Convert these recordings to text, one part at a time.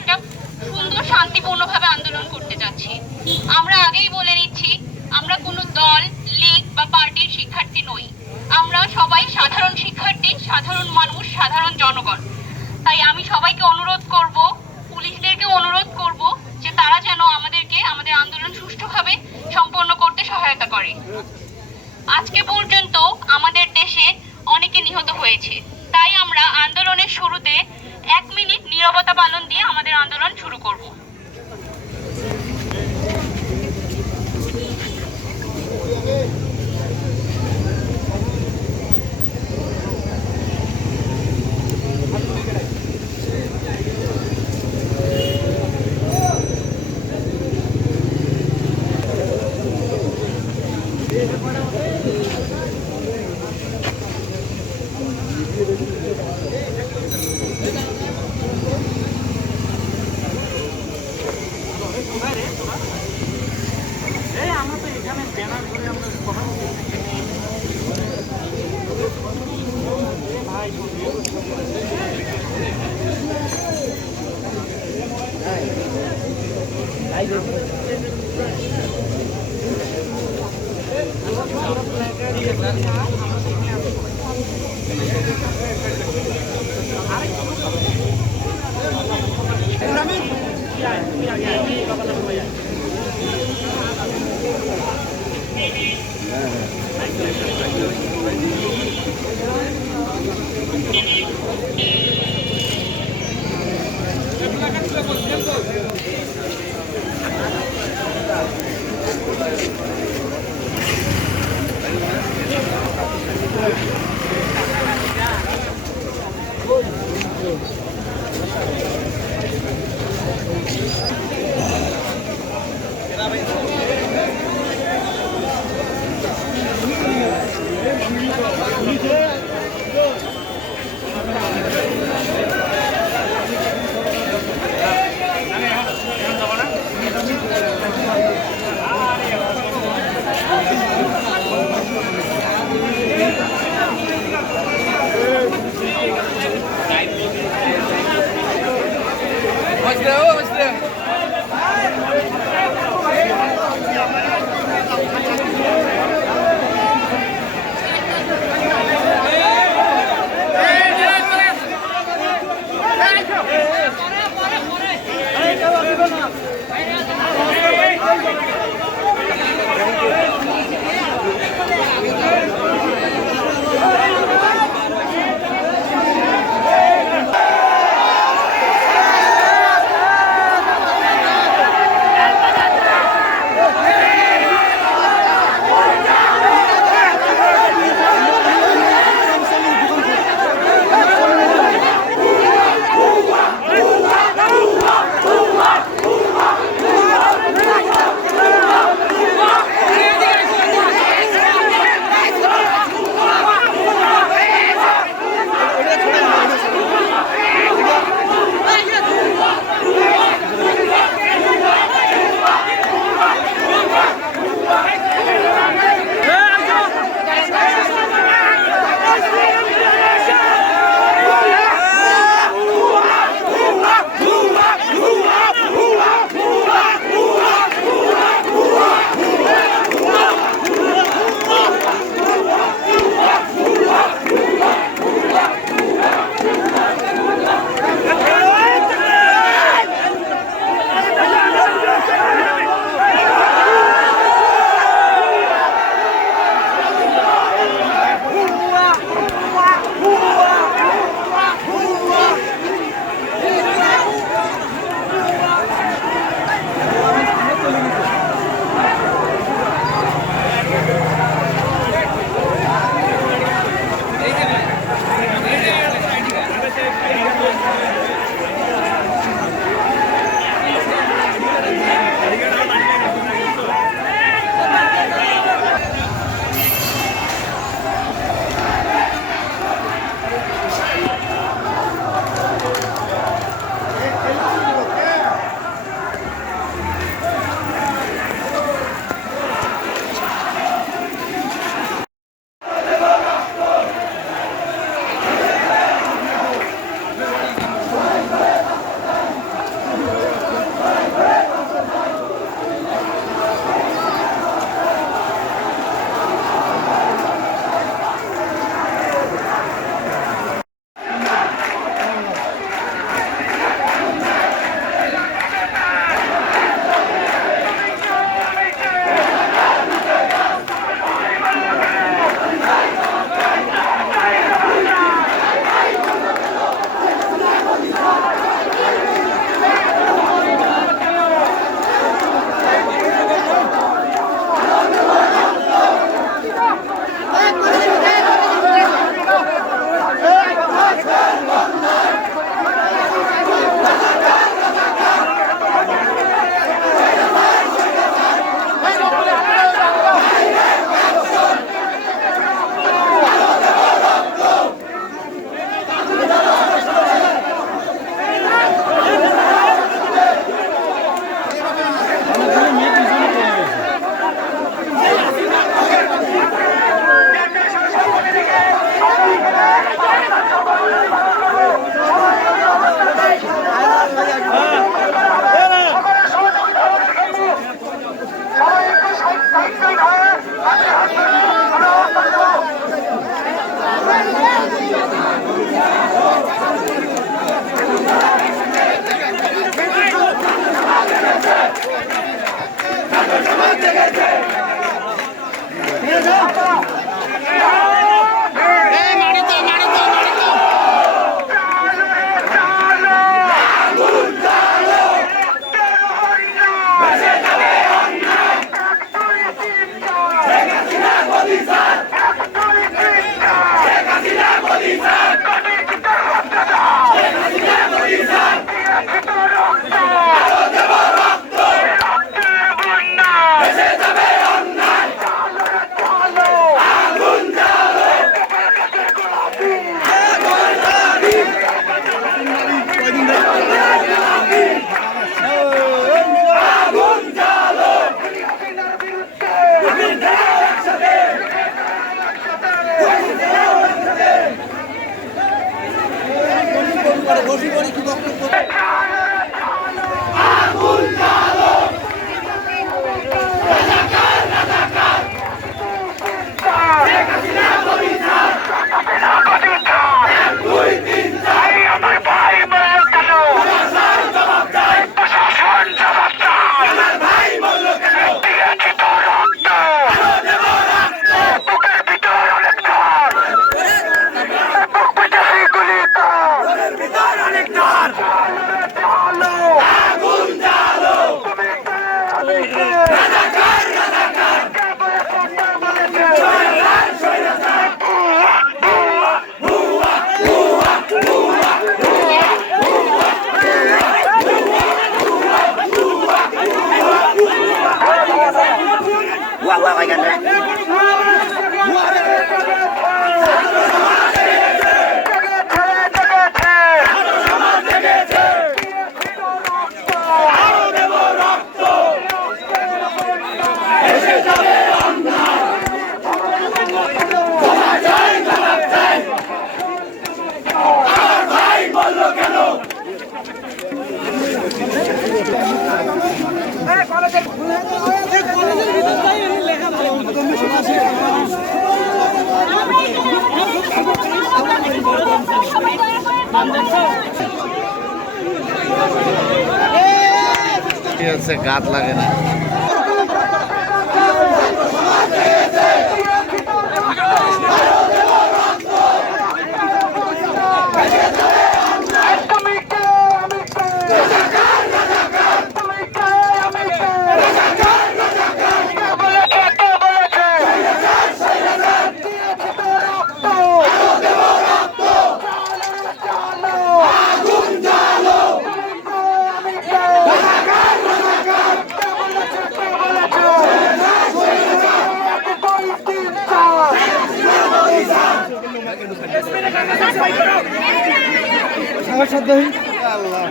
একটা সুন্দর শান্তিপূর্ণভাবে আন্দোলন করতে যাচ্ছি। আমরা আগেই বলে নিচ্ছি, আমরা কোনো দল, লীগ বা পার্টির শিক্ষার্থী নই। আমরা সবাই সাধারণ শিক্ষার্থী, সাধারণ মানুষ, সাধারণ জনগণ। তাই আমি সবাইকে অনুরোধ করব, পুলিশদেরকে অনুরোধ করব যে তারা যেন আমাদেরকে আমাদের আন্দোলন সুষ্ঠুভাবে সম্পন্ন করতে সহায়তা করে। আজকে পর্যন্ত আমাদের দেশে অনেকে নিহত হয়েছে, তাই আমরা আন্দোলনের শুরুতে 1 মিনিট নীরবতা পালন দিয়ে আমাদের আন্দোলন শুরু করব। হচ্ছে গাছ লাগে না।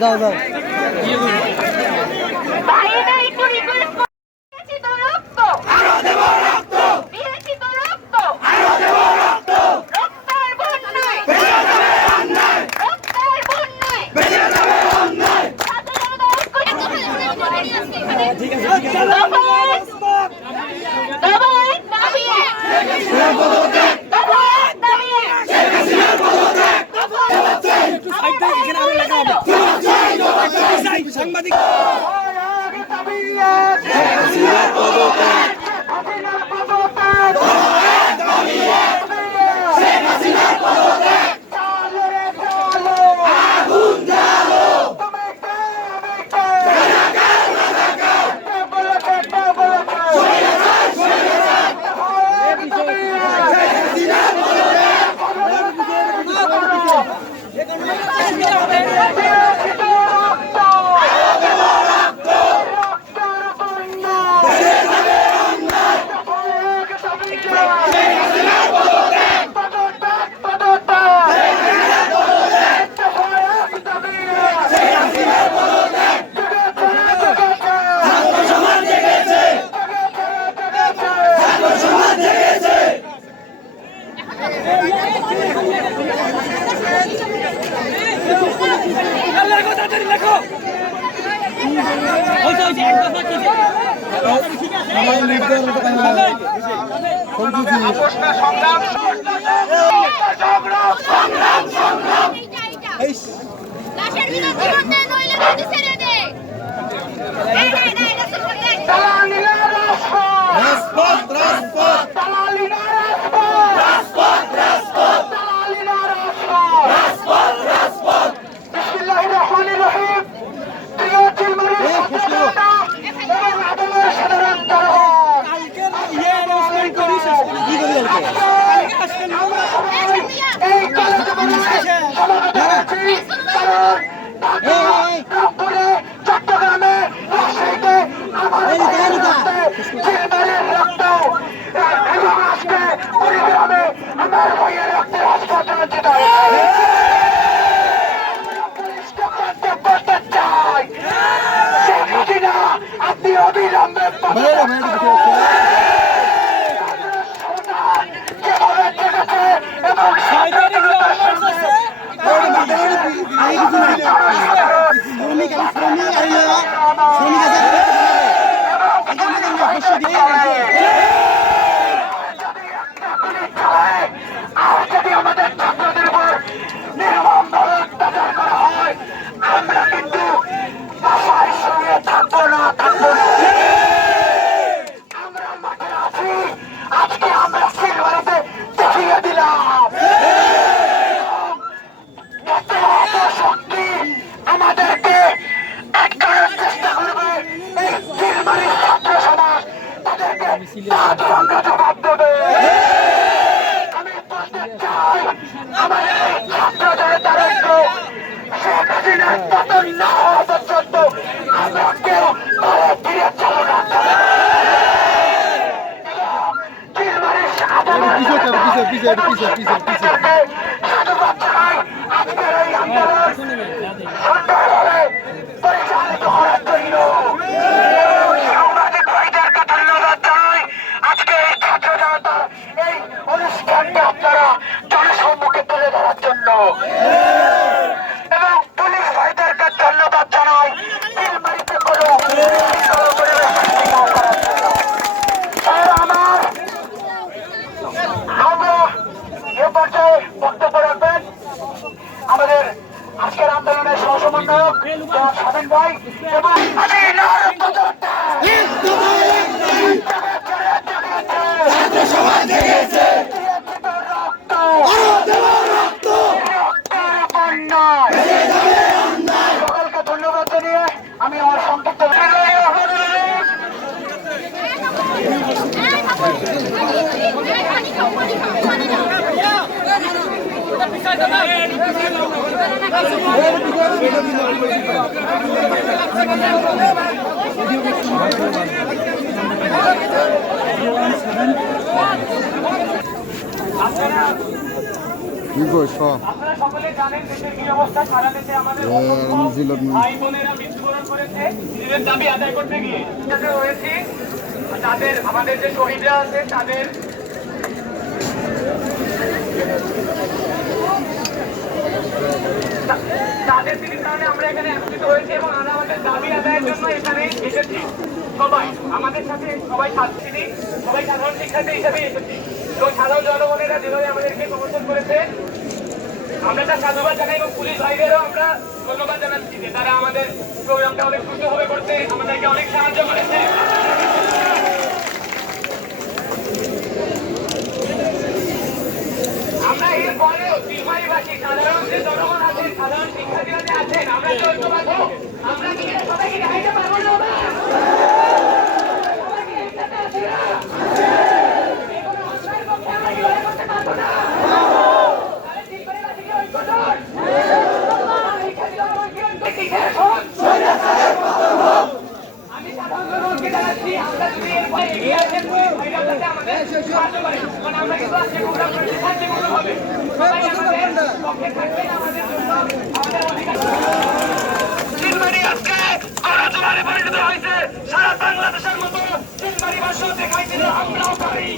যাও যাও সাংবাদিক বক্তব্য রাখবেন আমাদের আজকের আন্দোলনের সহসমন্বয়ক স্বাধীন ভাই এবং সবাই জেগেছে সকলকে ধন্যবাদ জানিয়ে আমি আমার সংক্ষিপ্ত আপনারা সকলে জানেন দেশের কি অবস্থা। সারা দেশে আমাদের ভাই বোনেরা মৃত্যুবরণ করেছে নিজেদের দাবি আদায় করতে গিয়ে রয়েছে। তাদের আমাদের যে শহীদরা আছে তাদের দিনের কারণে আমরা এখানে একত্রিত হয়েছি এবং আমরা আমাদের দাবি আদায়ের জন্য এখানে এসেছি। সবাই আমাদের সাথে সবাই ছাত্রী সবাই সাধারণ শিক্ষার্থী হিসেবে এসেছি। তো সাধারণ জনগণেরা যেভাবে আমাদেরকে সমর্থন করেছে আমরা তার সাধুবাদ জানাই এবং পুলিশ ভাইদেরও আমরা ধন্যবাদ জানাচ্ছি যে তারা আমাদের প্রোগ্রামটা অনেক সুষ্ঠুভাবে করতে আমাদেরকে অনেক সাহায্য করেছে। আমরা এর পরেও তিলমারিবাসী সাধারণ যে জনগণ আছেন সাধারণ শিক্ষার্থীরা যে আছেন আমরা যে ঐক্যবদ্ধ আমরা কি সবাইকে দেখাইতে পারবো না? সবাইকে একসাথে আছি না? এগুলো অন্যায়ের পক্ষে আমরা কি লড়াই করতে পারবো না? তাহলে তিলমারিবাসীকে ঐক্য কর। শিক্ষার্থী জনগণকে ঐক্য কিসের এখন? আমি সাধারণ জনগণকে জানাচ্ছি আমরা যদি এরপরে এগিয়ে আসেন ভাইরা যাতে আমাদের সাহায্য করে। মানে আমরা কিন্তু আজকে প্রোগ্রাম করেছি শান্তিপূর্ণভাবে। সবাই আমাদের পক্ষে থাকবেন আমাদের জন্য আমাদের অধিকার। চিলমারি আজকে গণজোয়ারে পরিণত হয়েছে। সারা বাংলাদেশের মতো চিলমারি ভাষা দেখাইছিল আমরাও পারি।